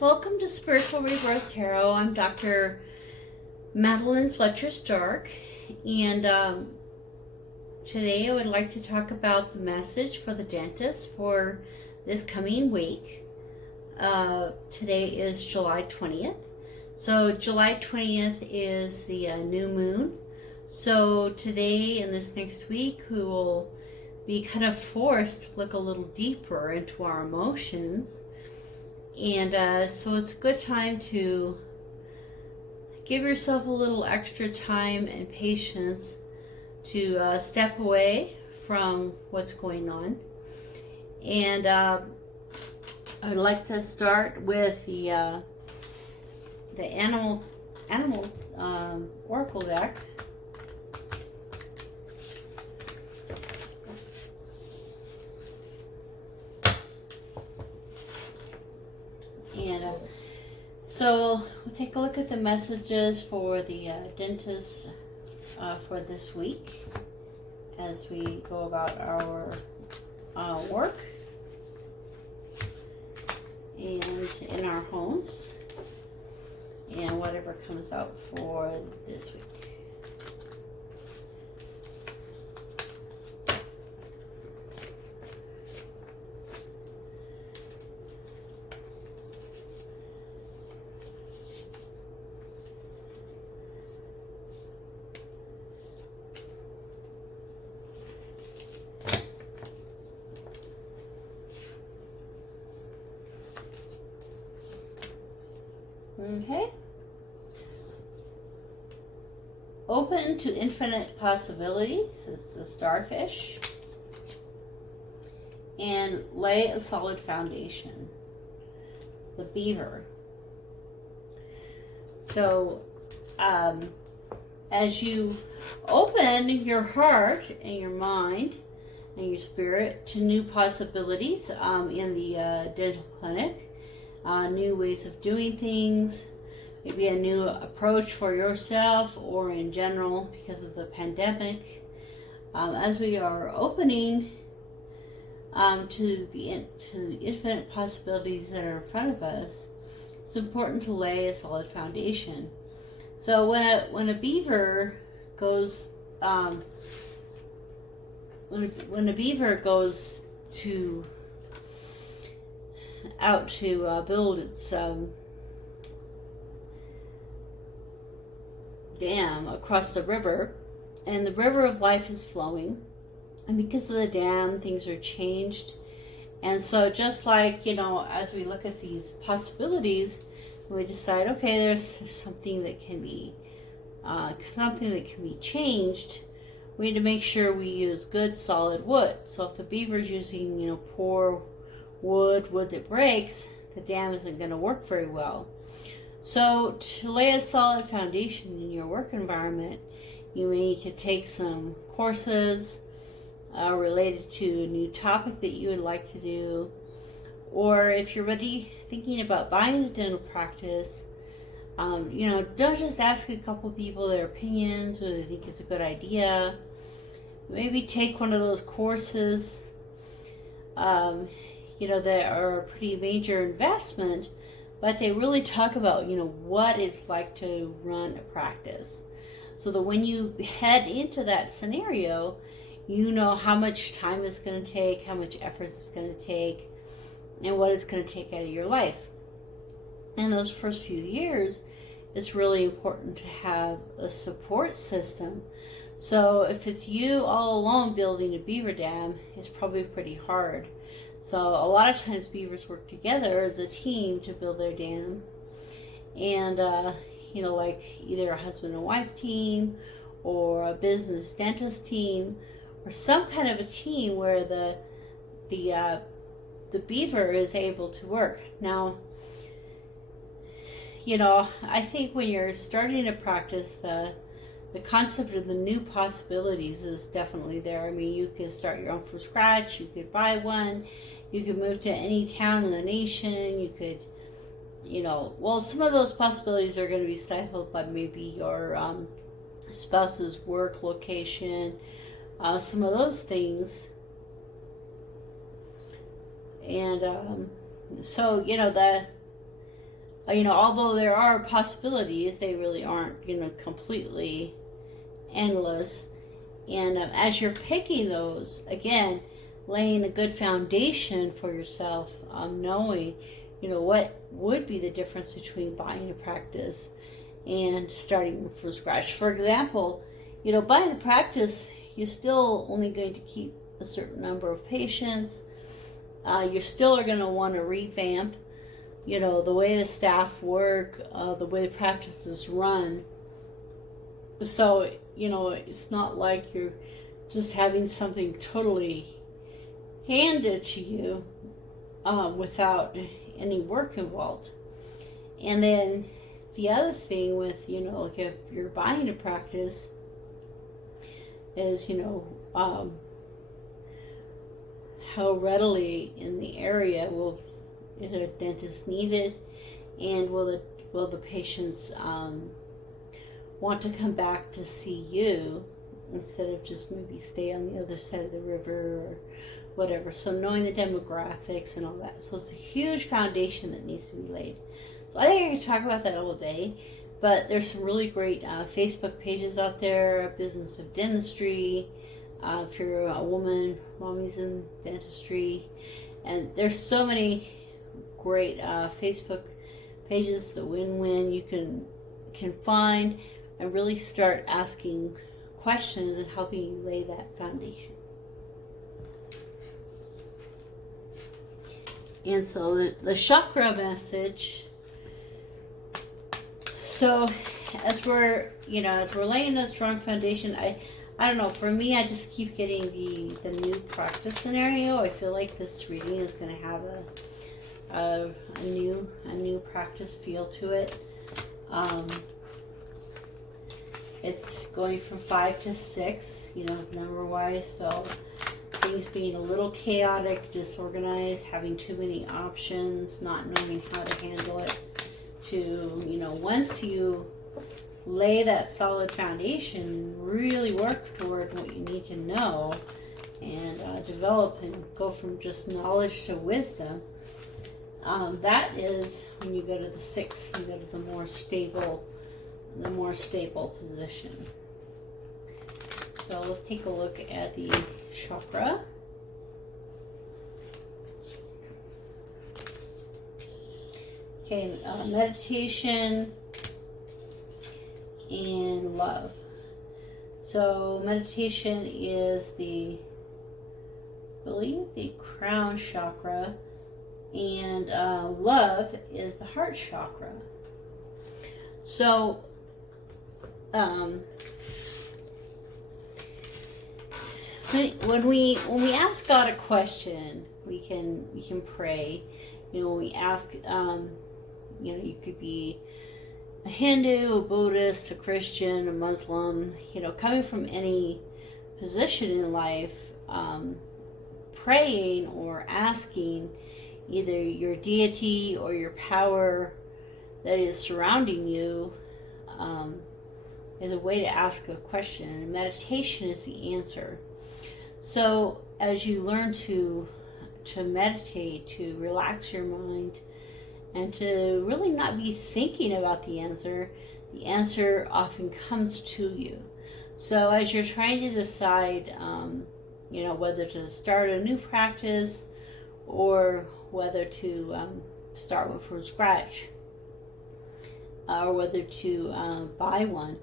Welcome to Spiritual Rebirth Tarot. I'm Dr. Madelyn Fletcher-Stark, and today I would like to talk about the message for the dentist for this coming week. Today is July 20th. So July 20th is the new moon. So today and this next week we will be kind of forced to look a little deeper into our emotions. And so it's a good time to give yourself a little extra time and patience to step away from what's going on. And I'd like to start with the animal oracle deck. And so we'll take a look at the messages for the dentist for this week as we go about our work and in our homes and whatever comes out for this week. Okay. Open to infinite possibilities. It's the starfish. And lay a solid foundation. The beaver. So, as you open your heart and your mind and your spirit to new possibilities in the dental clinic, new ways of doing things, maybe a new approach for yourself or in general because of the pandemic. As we are opening to the infinite possibilities that are in front of us, it's important to lay a solid foundation. So when a beaver goes when a beaver goes to out to build its dam across the river, and the river of life is flowing, and because of the dam things are changed. And so just like, as we look at these possibilities, we decide, okay, there's something that can be changed. We need to make sure we use good solid wood. So if the beaver's using poor wood that breaks, the dam isn't going to work very well. So to lay a solid foundation in your work environment, you may need to take some courses related to a new topic that you would like to do. Or if you're already thinking about buying a dental practice, don't just ask a couple people their opinions, whether they think it's a good idea. Maybe take one of those courses that are a pretty major investment, but they really talk about, what it's like to run a practice. So that when you head into that scenario, you know how much time it's going to take, how much effort it's going to take, and what it's going to take out of your life. In those first few years, it's really important to have a support system. So if it's you all alone building a beaver dam, it's probably pretty hard. So a lot of times beavers work together as a team to build their dam. And, like either a husband and wife team or a business dentist team or some kind of a team where the beaver is able to work. Now, I think when you're starting a practice, the concept of the new possibilities is definitely there. I mean, you could start your own from scratch, you could buy one, you could move to any town in the nation, you could, some of those possibilities are going to be stifled by maybe your spouse's work location, some of those things. And so, although there are possibilities, they really aren't, completely endless. And as you're picking those, again, laying a good foundation for yourself, knowing, what would be the difference between buying a practice and starting from scratch. For example, buying a practice, you're still only going to keep a certain number of patients. You still are going to want to revamp, the way the staff work, the way the practice is run. So, it's not like you're just having something totally handed to you without any work involved. And then the other thing with, like if you're buying a practice is, how readily in the area is a dentist needed, and will the patients want to come back to see you instead of just maybe stay on the other side of the river or whatever. So knowing the demographics and all that. So it's a huge foundation that needs to be laid. So I think I could talk about that all day, but there's some really great Facebook pages out there, Business of Dentistry, if you're a woman, Mommy's in Dentistry, and there's so many great Facebook pages that win-win you can find and really start asking questions and helping you lay that foundation. And so the chakra message. So as we're laying a strong foundation, I don't know, for me, I just keep getting the new practice scenario. I feel like this reading is going to have a new practice feel to it. It's going from 5 to 6, number wise. So things being a little chaotic, disorganized, having too many options, not knowing how to handle it. To, once you lay that solid foundation, really work toward what you need to know and develop and go from just knowledge to wisdom. That is when you go to the 6, you go to the more stable position. So let's take a look at the chakra. Okay, meditation and love. So meditation is the crown chakra, and love is the heart chakra. So when we ask God a question, we can pray. When we ask, you could be a Hindu, a Buddhist, a Christian, a Muslim, coming from any position in life, praying or asking either your deity or your power that is surrounding you is a way to ask a question. And meditation is the answer. So as you learn to meditate, to relax your mind, and to really not be thinking about the answer often comes to you. So as you're trying to decide, whether to start a new practice or whether to start one from scratch, or whether to buy one,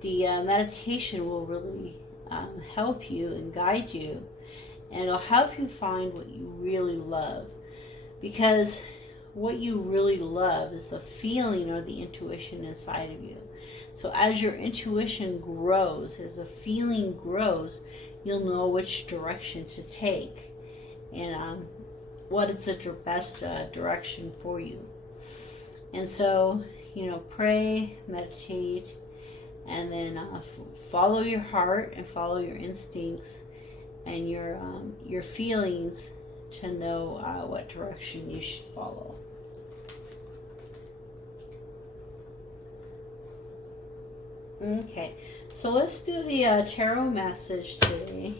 the meditation will really help you and guide you, and it'll help you find what you really love. Because what you really love is the feeling or the intuition inside of you. So as your intuition grows, as the feeling grows, you'll know which direction to take and what is the best direction for you. And so, pray, meditate, and then follow your heart and follow your instincts and your feelings to know what direction you should follow. Okay, so let's do the tarot message today.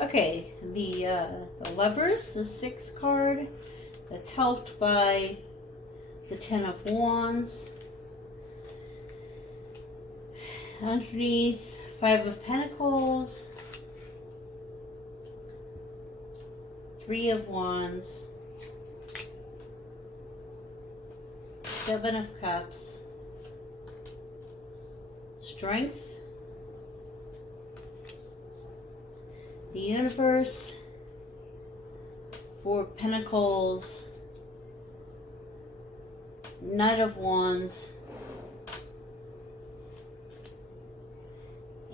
Okay, the Lovers, the 6th card, that's helped by the 10 of Wands. Underneath, 5 of Pentacles, 3 of Wands, 7 of Cups, Strength, the Universe, 4 of Pentacles, Knight of Wands,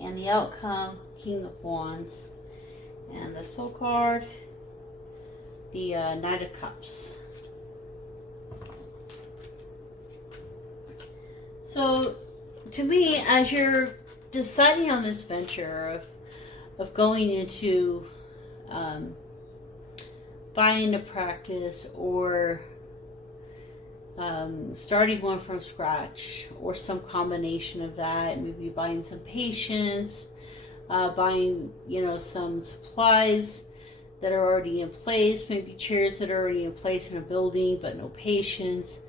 and the outcome, King of Wands, and the Soul card, the Knight of Cups. So, to me, as you're deciding on this venture of going into buying a practice or starting one from scratch, or some combination of that, maybe buying some patience, buying, some supplies that are already in place, maybe chairs that are already in place in a building, but no patience.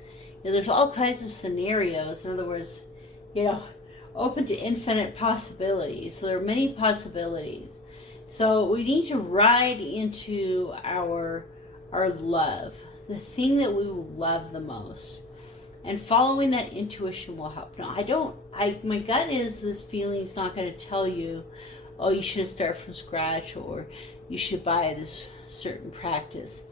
There's all kinds of scenarios. In other words, open to infinite possibilities. So there are many possibilities. So we need to ride into our love, the thing that we will love the most. And following that intuition will help. Now, my gut is this feeling is not going to tell you, oh, you should start from scratch, or you should buy this certain practice.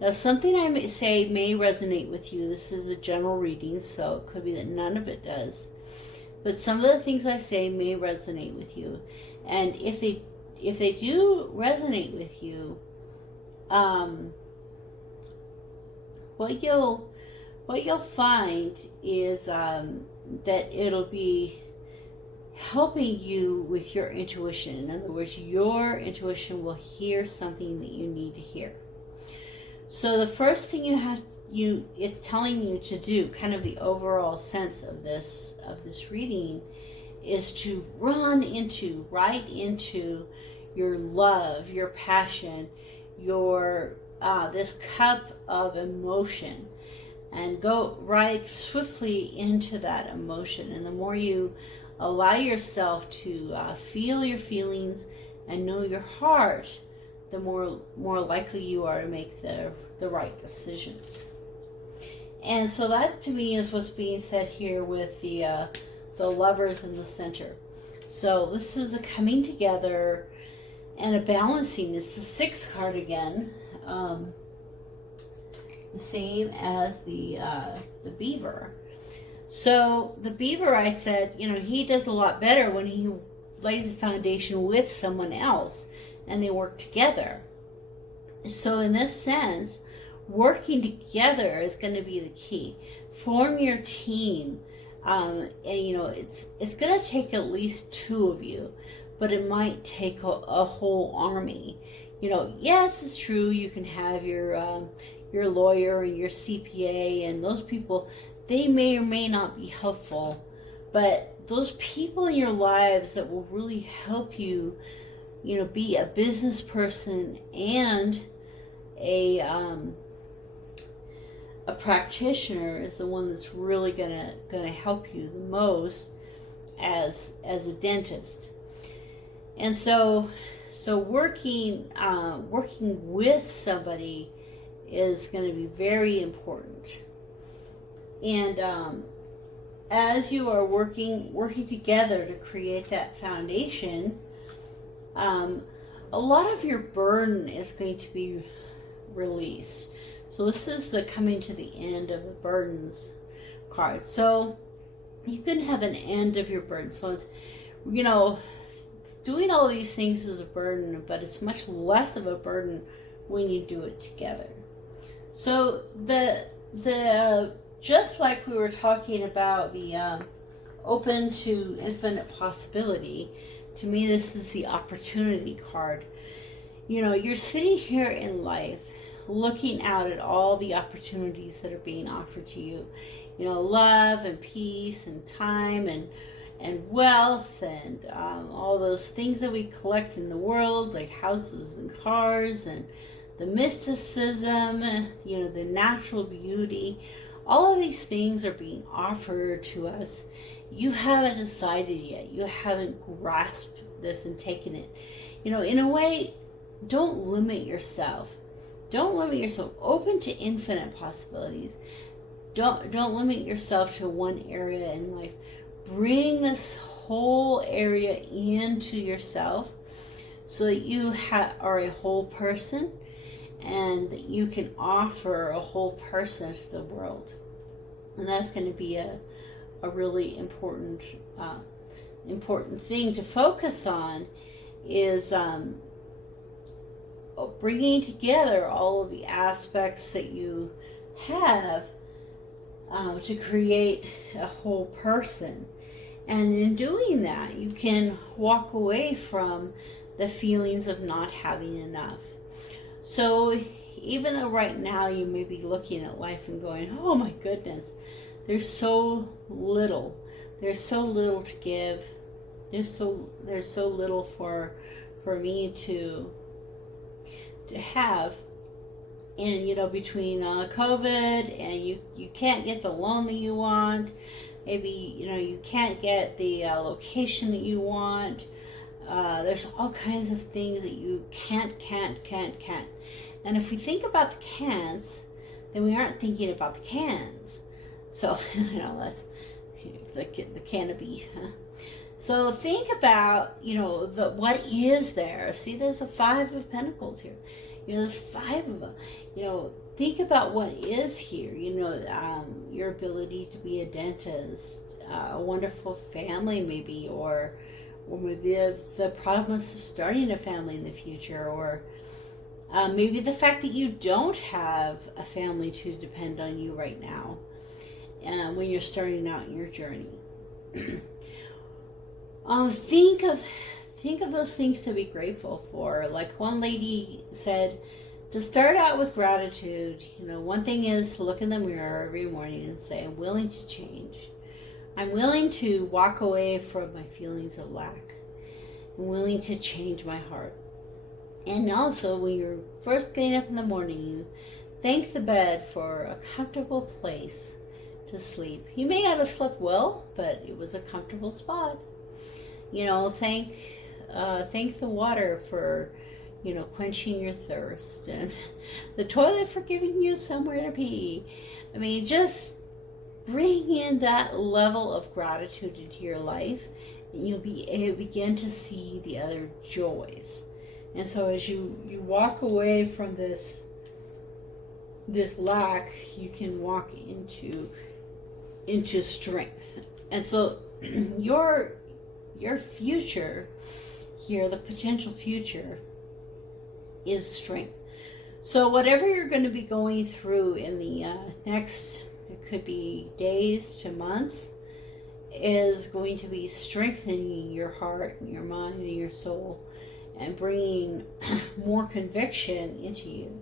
Now, something I may say may resonate with you. This is a general reading, so it could be that none of it does. But some of the things I say may resonate with you. And if they do resonate with you, what you'll find is that it'll be helping you with your intuition. In other words, your intuition will hear something that you need to hear. So the first thing it's telling you to do, kind of the overall sense of this reading, is to right into your love, your passion, your this cup of emotion, and go right swiftly into that emotion. And the more you allow yourself to feel your feelings and know your heart, the more likely you are to make the right decisions. And so that, to me, is what's being said here with the Lovers in the center. So this is a coming together and a balancing. It's the 6th card again, the same as the Beaver. So the Beaver, I said, he does a lot better when he lays a foundation with someone else and they work together. So in this sense, working together is going to be the key. Form your team. And it's going to take at least 2 of you, but it might take a whole army. Yes, it's true, you can have your lawyer and your CPA, and those people, they may or may not be helpful, but those people in your lives that will really help you, be a business person and a practitioner is the one that's really gonna help you the most as a dentist. And so working with somebody is going to be very important. And as you are working together to create that foundation, a lot of your burden is going to be released. So this is the coming to the end of the burdens card. So you can have an end of your burden. So it's, doing all these things is a burden, but it's much less of a burden when you do it together. So the just like we were talking about the open to infinite possibility, to me this is the opportunity card. You're sitting here in life looking out at all the opportunities that are being offered to you. Love and peace and time and and wealth and all those things that we collect in the world, like houses and cars and the mysticism, the natural beauty. All of these things are being offered to us. You haven't decided yet. You haven't grasped this and taken it. In a way, don't limit yourself. Don't limit yourself. Open to infinite possibilities. Don't limit yourself to one area in life. Bring this whole area into yourself so that you are a whole person, and that you can offer a whole person to the world. And that's going to be a really important thing to focus on, is bringing together all of the aspects that you have to create a whole person. And in doing that, you can walk away from the feelings of not having enough. So even though right now you may be looking at life and going, oh my goodness, there's so little. There's so little to give. There's so little for me to have. And between COVID and you can't get the loan that you want. Maybe you can't get the location that you want. There's all kinds of things that you can't. And if we think about the can'ts, then we aren't thinking about the cans. So, that's the canopy. Huh? So think about, what is there. See, there's a 5 of Pentacles here. There's 5 of them. Think about what is here. Your ability to be a dentist, a wonderful family maybe, or maybe the promise of starting a family in the future, or maybe the fact that you don't have a family to depend on you right now when you're starting out in your journey. Think of those things to be grateful for. Like one lady said, to start out with gratitude, one thing is to look in the mirror every morning and say, I'm willing to change. I'm willing to walk away from my feelings of lack. I'm willing to change my heart. And also, when you're first getting up in the morning, you thank the bed for a comfortable place to sleep. You may not have slept well, but it was a comfortable spot. Thank the water for, quenching your thirst, and the toilet for giving you somewhere to pee. I mean, just bring in that level of gratitude into your life, and you'll begin to see the other joys. And so as you walk away from this lack, you can walk into strength. And so your future here, the potential future, is strength. So whatever you're going to be going through in the next, it could be days to months, is going to be strengthening your heart and your mind and your soul, and bringing more conviction into you.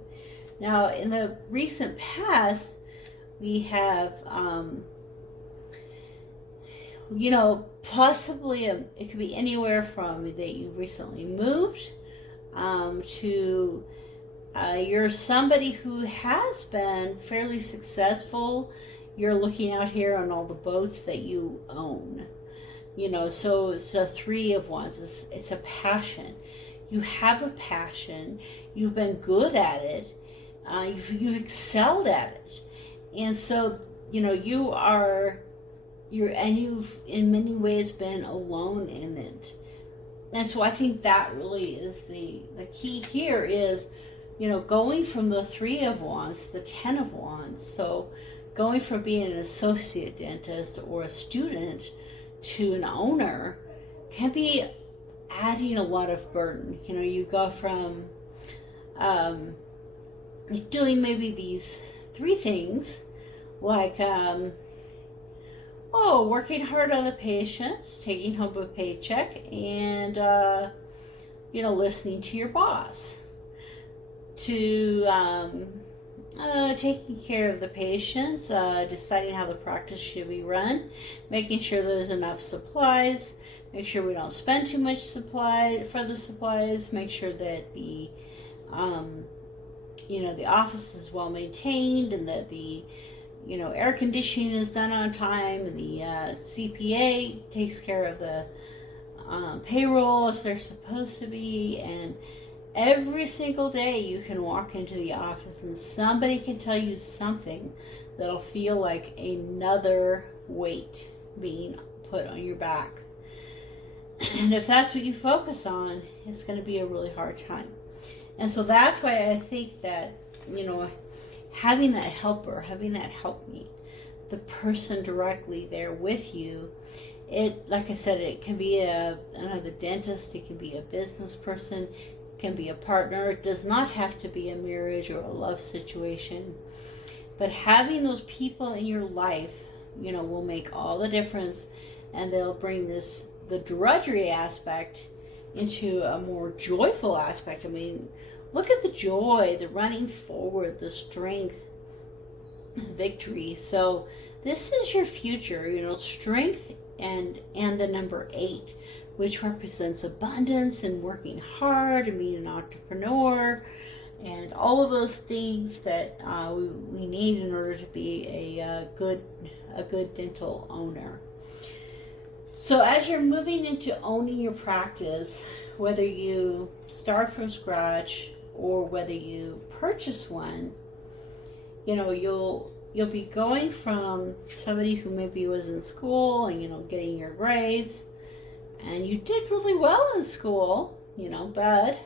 Now, in the recent past, we have possibly it could be anywhere from that you recently moved to you're somebody who has been fairly successful. You're looking out here on all the boats that you own. So it's a 3 of Wands. It's a passion. You have a passion. You've been good at it. You've excelled at it. And so, you've in many ways been alone in it. And so I think that really is the key here is, going from the 3 of Wands, the 10 of Wands. So going from being an associate dentist or a student to an owner can be adding a lot of burden. You go from doing maybe these 3 things, like working hard on the patients, taking home a paycheck, and listening to your boss, to taking care of the patients, deciding how the practice should be run, making sure there's enough supplies, make sure we don't spend too much supply for the supplies, make sure that the the office is well maintained, and that the air conditioning is done on time, and the CPA takes care of the payroll as they're supposed to be. And every single day you can walk into the office and somebody can tell you something that'll feel like another weight being put on your back. And if that's what you focus on, it's going to be a really hard time. And so that's why I think that, having that helper, having that helpmeet, the person directly there with you, it, like I said, it can be another dentist, it can be a business person, it can be a partner. It does not have to be a marriage or a love situation. But having those people in your life, will make all the difference, and they'll bring the drudgery aspect into a more joyful aspect. I mean, look at the joy, the running forward, the strength, victory. So this is your future, strength and the number 8, which represents abundance and working hard and being an entrepreneur and all of those things that we need in order to be a good dental owner. So as you're moving into owning your practice, whether you start from scratch or whether you purchase one, you'll be going from somebody who maybe was in school and getting your grades, and you did really well in school, but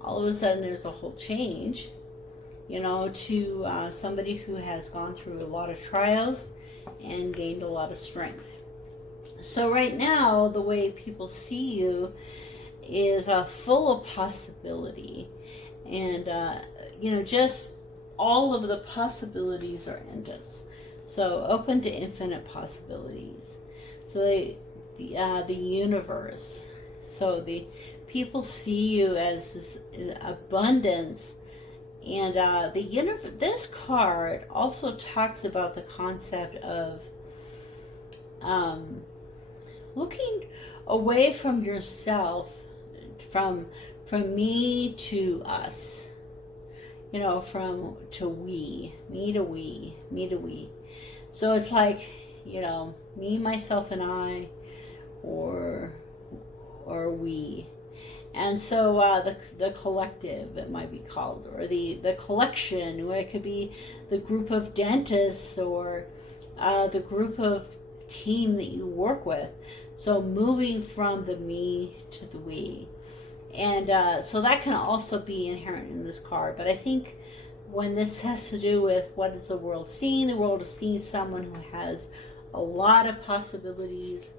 all of a sudden there's a whole change, to somebody who has gone through a lot of trials and gained a lot of strength. So right now, the way people see you is full of possibility, and just all of the possibilities are endless. So open to infinite possibilities. So the universe. So the people see you as this abundance, and the universe. This card also talks about the concept of looking away from yourself, from me to us, from to we, me to we, me to we. So it's like, me, myself, and I, or we. And so the collective, it might be called, or the collection, or it could be the group of dentists, or the group of team that you work with. So moving from the me to the we. And so that can also be inherent in this card. But I think when this has to do with what is the world seeing is seeing someone who has a lot of possibilities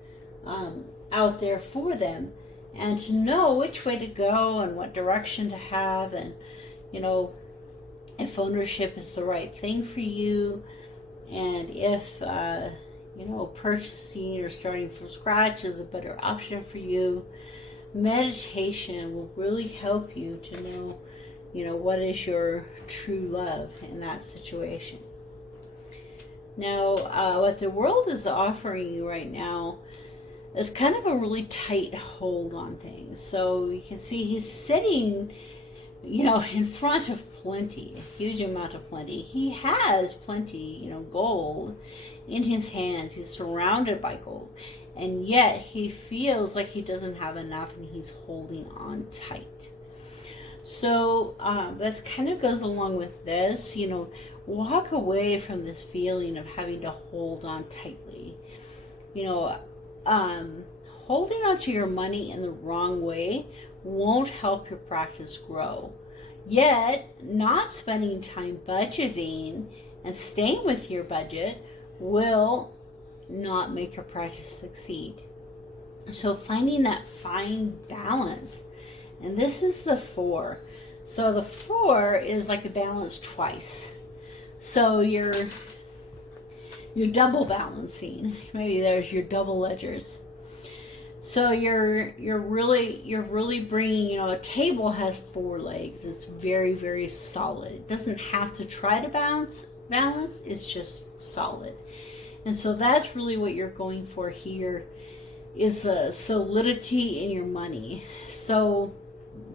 out there for them, and to know which way to go and what direction to have, and if ownership is the right thing for you, and if purchasing or starting from scratch is a better option for you. Meditation will really help you to know, what is your true love in that situation. Now, what the world is offering you right now is kind of a really tight hold on things. So you can see he's sitting, in front of plenty, a huge amount of plenty. He has plenty, gold in his hands. He's surrounded by gold. And yet he feels like he doesn't have enough, and he's holding on tight. So that kind of goes along with this, walk away from this feeling of having to hold on tightly. Holding on to your money in the wrong way won't help your practice grow. Yet, not spending time budgeting and staying with your budget will not make your practice succeed. So finding that fine balance. And this is the 4. So the 4 is like a balance twice. So you're double balancing. Maybe there's your double ledgers. So you're really bringing, a table has four legs. It's very, very solid. It doesn't have to try to balance. It's just solid. And so that's really what you're going for here, is a solidity in your money. So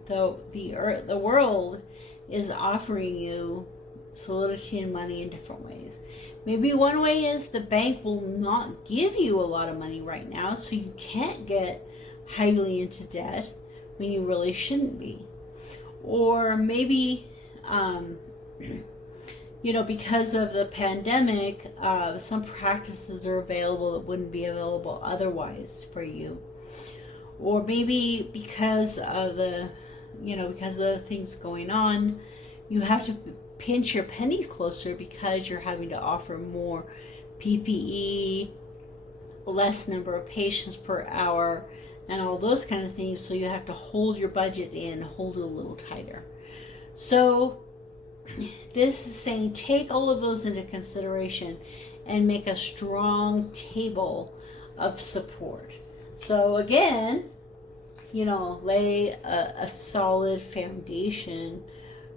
the world is offering you solidity in money in different ways. Maybe one way is the bank will not give you a lot of money right now, so you can't get highly into debt when you really shouldn't be. Or maybe, because of the pandemic, some practices are available that wouldn't be available otherwise for you. Or maybe because of the things going on, you have to pinch your pennies closer because you're having to offer more PPE, less number of patients per hour, and all those kind of things. So you have to hold your budget in, hold it a little tighter. So this is saying take all of those into consideration and make a strong table of support. So again, lay a solid foundation.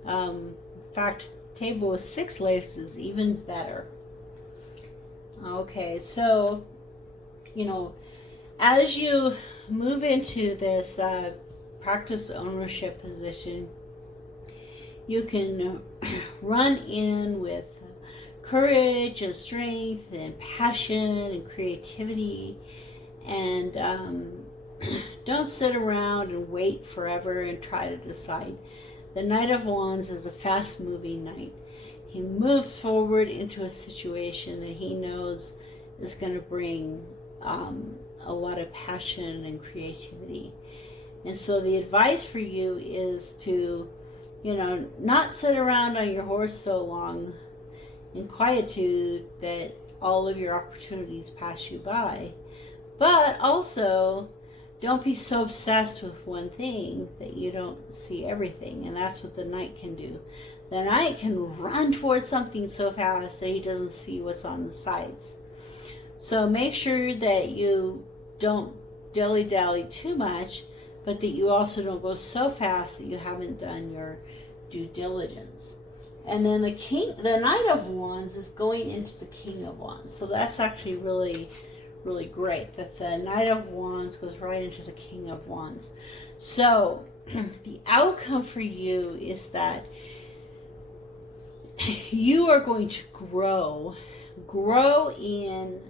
In fact, table with 6 legs is even better. Okay, so, as you move into this practice ownership position, you can run in with courage and strength and passion and creativity, and don't sit around and wait forever and try to decide. The Knight of Wands is a fast-moving knight. He moves forward into a situation that he knows is going to bring a lot of passion and creativity. And so the advice for you is to, not sit around on your horse so long in quietude that all of your opportunities pass you by. But also, don't be so obsessed with one thing that you don't see everything. And that's what the knight can do. The knight can run towards something so fast that he doesn't see what's on the sides. So make sure that you don't dilly-dally too much, but that you also don't go so fast that you haven't done your due diligence. And then the Knight of Wands is going into the King of Wands. So that's actually really, really great that the Knight of Wands goes right into the King of Wands. So the outcome for you is that you are going to grow in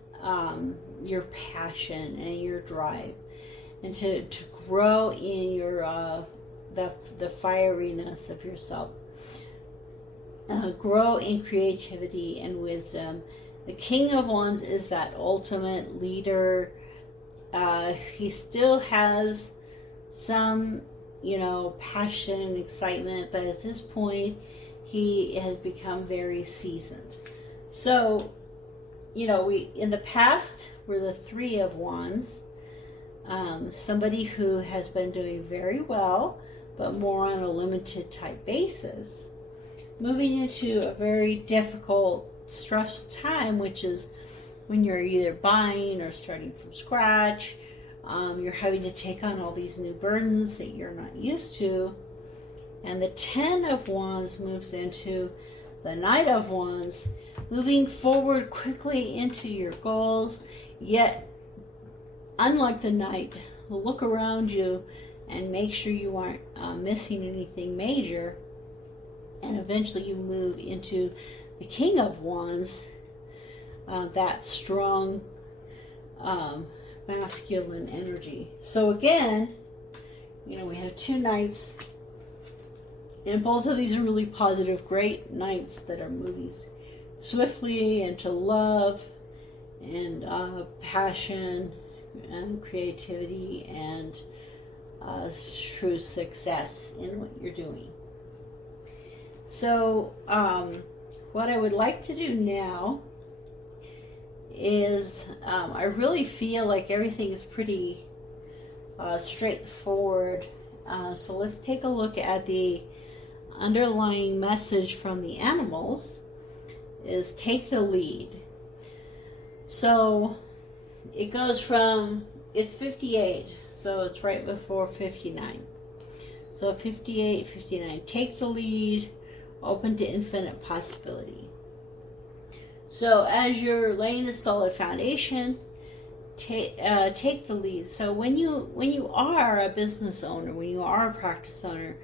your passion and your drive, and to grow in your the fieriness of yourself. Grow in creativity and wisdom. The King of Wands is that ultimate leader. He still has some, passion and excitement, but at this point, he has become very seasoned. So, we in the past were the Three of Wands. Somebody who has been doing very well, but more on a limited type basis. Moving into a very difficult, stressful time, which is when you're either buying or starting from scratch. You're having to take on all these new burdens that you're not used to. And the Ten of Wands moves into the Knight of Wands, moving forward quickly into your goals. Yet, unlike the Knight, look around you and make sure you aren't missing anything major. And eventually you move into the King of Wands, that strong masculine energy. So again, we have two knights, and both of these are really positive, great knights that are moving swiftly into love and passion and creativity and true success in what you're doing. So what I would like to do now is I really feel like everything is pretty straightforward. So let's take a look at the underlying message from the animals. Is take the lead. So it goes from it's 58, so it's right before 59. So 58, 59. Take the lead, open to infinite possibility. So as you're laying a solid foundation, take the lead. So when you are a business owner, when you are a practice owner,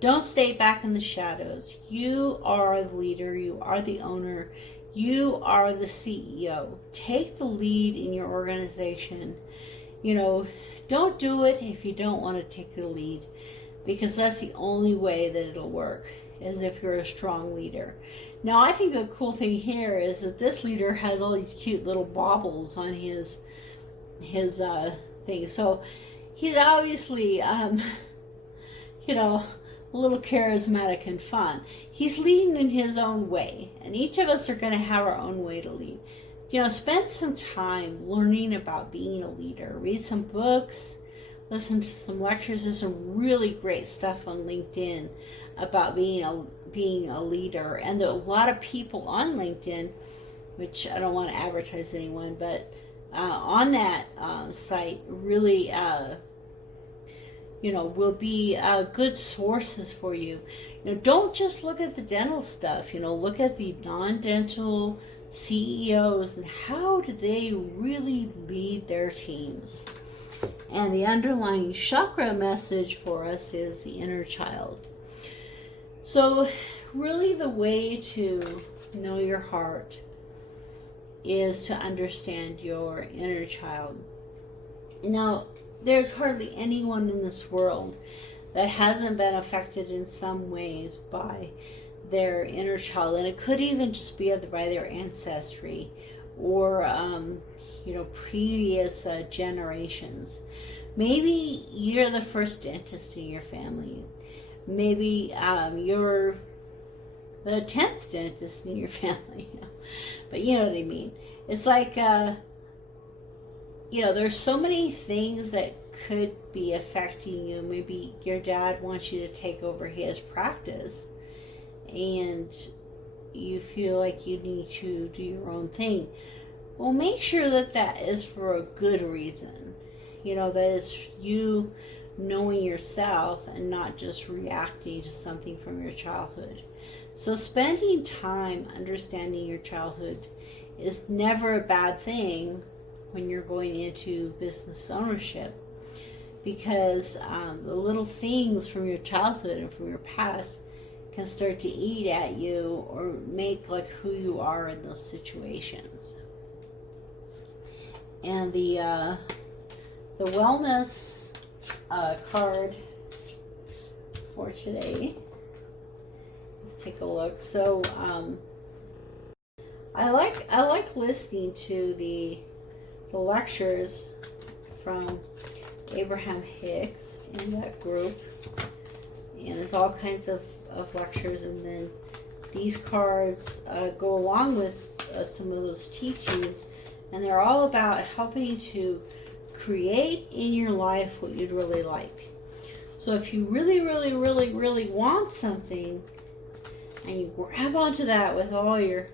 don't stay back in the shadows. You are the leader. You are the owner. You are the CEO. Take the lead in your organization. Don't do it if you don't want to take the lead, because that's the only way that it'll work, is if you're a strong leader. Now, I think the cool thing here is that this leader has all these cute little baubles on his thing. So he's obviously, a little charismatic and fun. He's leading in his own way, and each of us are going to have our own way to lead. Spend some time learning about being a leader. Read some books, listen to some lectures. There's some really great stuff on LinkedIn about being a leader, and there are a lot of people on LinkedIn, which I don't want to advertise anyone, but on that site really will be good sources for you. Don't just look at the dental stuff. Look at the non-dental CEOs and how do they really lead their teams. And the underlying chakra message for us is the inner child. So really the way to know your heart is to understand your inner child. Now, there's hardly anyone in this world that hasn't been affected in some ways by their inner child, and it could even just be by their ancestry or previous generations. Maybe you're the first dentist in your family. Maybe you're the 10th dentist in your family. But you know what I mean. It's like there's so many things that could be affecting you. Maybe your dad wants you to take over his practice, and you feel like you need to do your own thing. Well, make sure that is for a good reason. That it's you knowing yourself and not just reacting to something from your childhood. So spending time understanding your childhood is never a bad thing when you're going into business ownership, because the little things from your childhood and from your past can start to eat at you or make like who you are in those situations. And the wellness card for today, let's take a look. So I like listening to the lectures from Abraham Hicks in that group, and there's all kinds of lectures, and then these cards go along with some of those teachings, and they're all about helping to create in your life what you'd really like. So if you really, really, really, really want something and you grab onto that with all your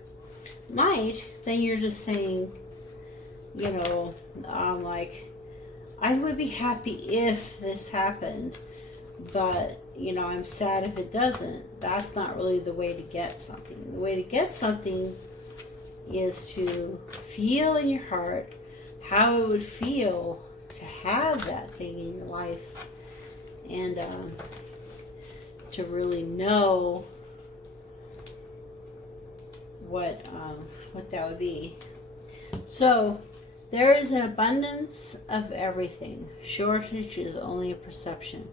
might, then you're just saying, like, I would be happy if this happened, but I'm sad if it doesn't. That's not really the way to get something. The way to get something is to feel in your heart how it would feel to have that thing in your life, and to really know what that would be. So there is an abundance of everything. Shortage is only a perception.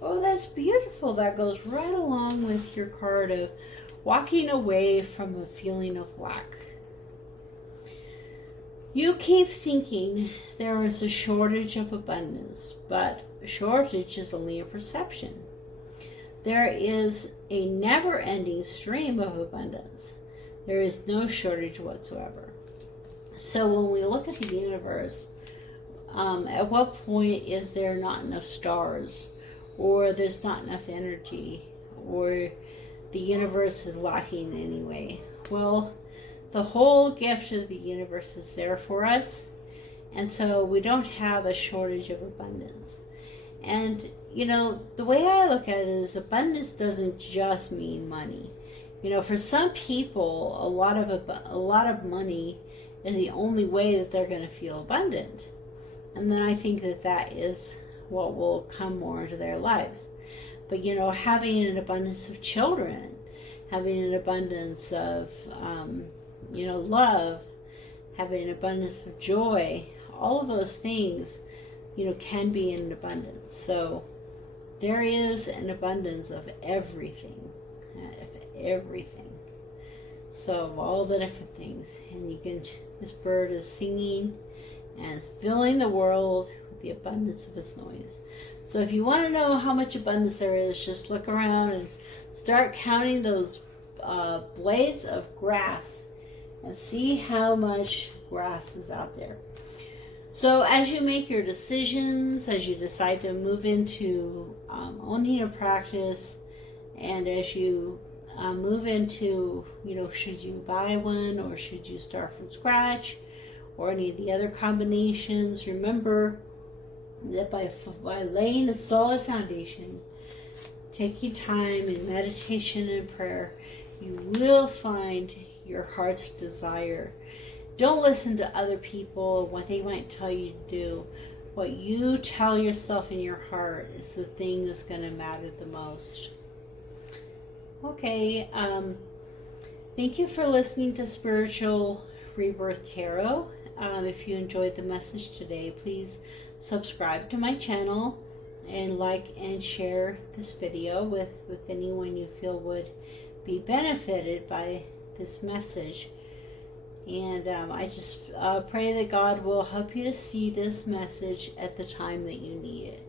Oh, that's beautiful. That goes right along with your card of walking away from a feeling of lack. You keep thinking there is a shortage of abundance, but a shortage is only a perception. There is a never-ending stream of abundance. There is no shortage whatsoever. So when we look at the universe, at what point is there not enough stars, or there's not enough energy, or the universe is lacking anyway? Well, the whole gift of the universe is there for us, And so we don't have a shortage of abundance. And, you know, the way I look at it is abundance doesn't just mean money. You know, for some people, a lot of money is the only way that they're going to feel abundant. And then I think that that is what will come more into their lives. But, you know, having an abundance of children, having an abundance of, you know, love, having an abundance of joy, all of those things, you know, can be in abundance. So there is an abundance of everything. So all the different things. And you can, this bird is singing and it's filling the world with the abundance of its noise. So if you want to know how much abundance there is, just look around and start counting those blades of grass and see how much grass is out there. So as you make your decisions, as you decide to move into owning a practice, and as you move into, you know, should you buy one or should you start from scratch or any of the other combinations, remember that by laying a solid foundation, taking time in meditation and prayer, you will find your heart's desire. Don't listen to other people, what they might tell you to do. What you tell yourself in your heart is the thing that's going to matter the most. Okay, thank you for listening to Spiritual Rebirth Tarot. If you enjoyed the message today, please subscribe to my channel and like and share this video with anyone you feel would be benefited by this message. And I just pray that God will help you to see this message at the time that you need it.